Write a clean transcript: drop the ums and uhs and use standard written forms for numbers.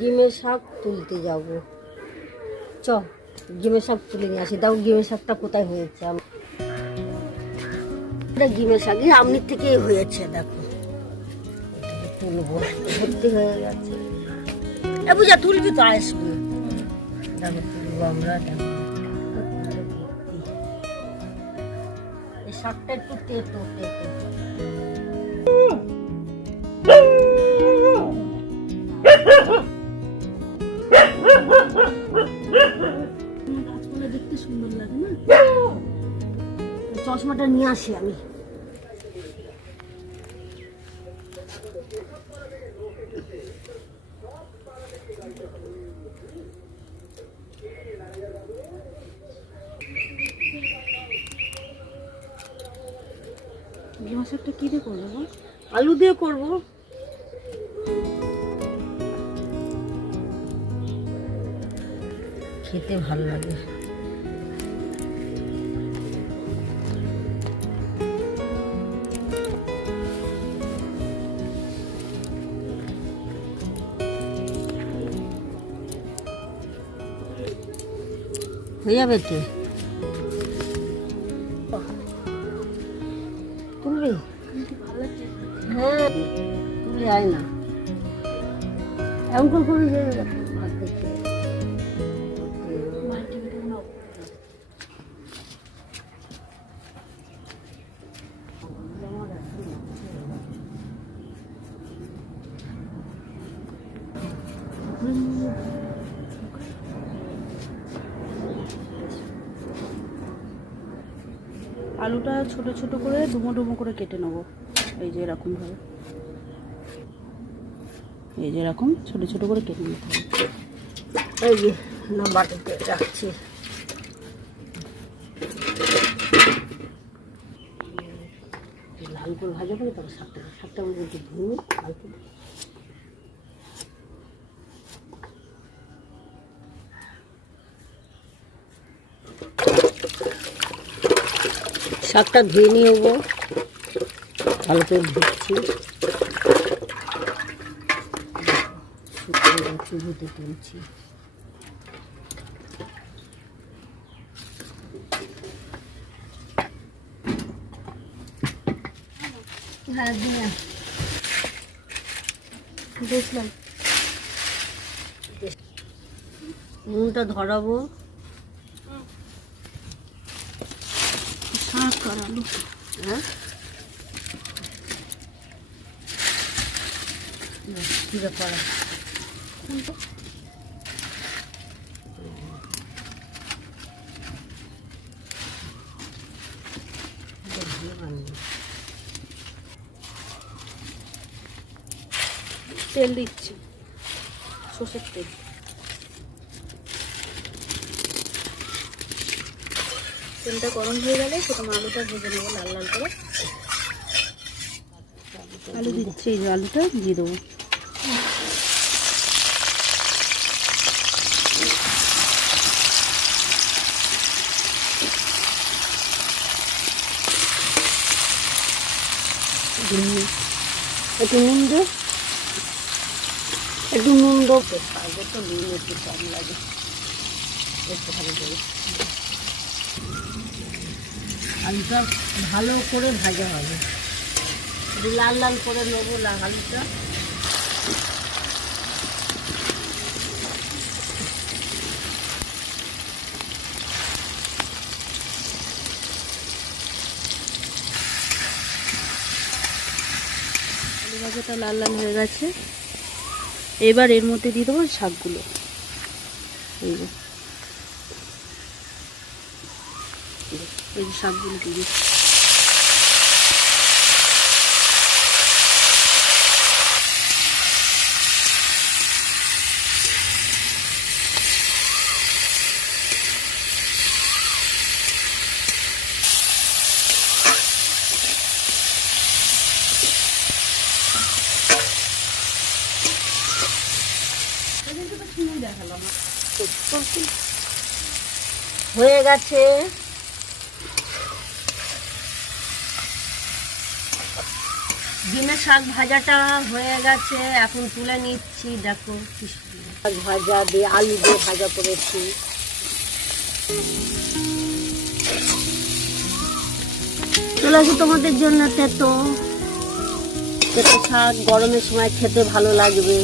গিমের শাক তুলতে যাব। চ গিমের শাক তুলে নিয়ে আসি। দাও গিমের শাকটা কোথায় হয়েছে। গিমের শাক আমনির থেকে হয়েছে, দেখো তুলবো, ভর্তি হয়ে গেছে। এ বুঝা তুলবি তো, আসবি, দেখো তুলবো আমরা। দেখো এই শাকটা একটু তেতো তেতো। গাছগুলো দেখতে সুন্দর লাগে না? চশমাটা নিয়ে আসি আমি। মাছটা কি দিয়ে করবো? আলু দিয়ে করবো। খেতে ভালো লাগে। হয়ে যাবে তো, তুলবি? হ্যাঁ তুলে আয় না, এমন করে ভাত দেখতে। আলুটা ছোট ছোট করে ডুমো ডুমো করে কেটে নেবো। এই যে এরকম ভাবে, এই যে এরকম ছোট ছোট করে কেটে নিতে হবে। এই যে নাম্বারটাতে রাখছি। লাল করে ভাজা করে তারপর শাকটা মধ্যে ধুয়ে অল্প শাকটা ধুয়ে নিয়ে নেবো, ভালো করে ধুচ্ছি। চুবুতে তুলছি। হ্যাঁ দিয়ে দেখলাম নুনটা ধরাবো। শাক আর আলু, হ্যাঁ কী ব্যাপার? তেল দিচ্ছি, সর্ষের তেল। তেলটা গরম হয়ে গেলে প্রথমে আলুটা ভেজে নেবো লাল লাল করে। আলু দিচ্ছি, এই যে আলুটা দিয়ে দেবো। একটু নুন দে, একটু নুন দো। আগে তো নুন একটু কম লাগে, একটু ভালো করে। আলুটা ভালো করে ভাজা হবে, একটু লাল লাল করে নেবো আলুটা। আলু ভাজাটা লাল লাল হয়ে গেছে, এবার এর মধ্যে দিয়ে দেবো শাকগুলো। এই যে শাকগুলো দিয়ে দিচ্ছি। হয়ে গেছে। ডিমের শাক ভাজাটা হয়ে গেছে, এখন তুলে নিচ্ছি। দেখো শাক ভাজা দিয়ে আলু দিয়ে ভাজা করেছি। চলে আসি তোমাদের জন্য তেতো শাক, গরমের সময় খেতে ভালো লাগবে।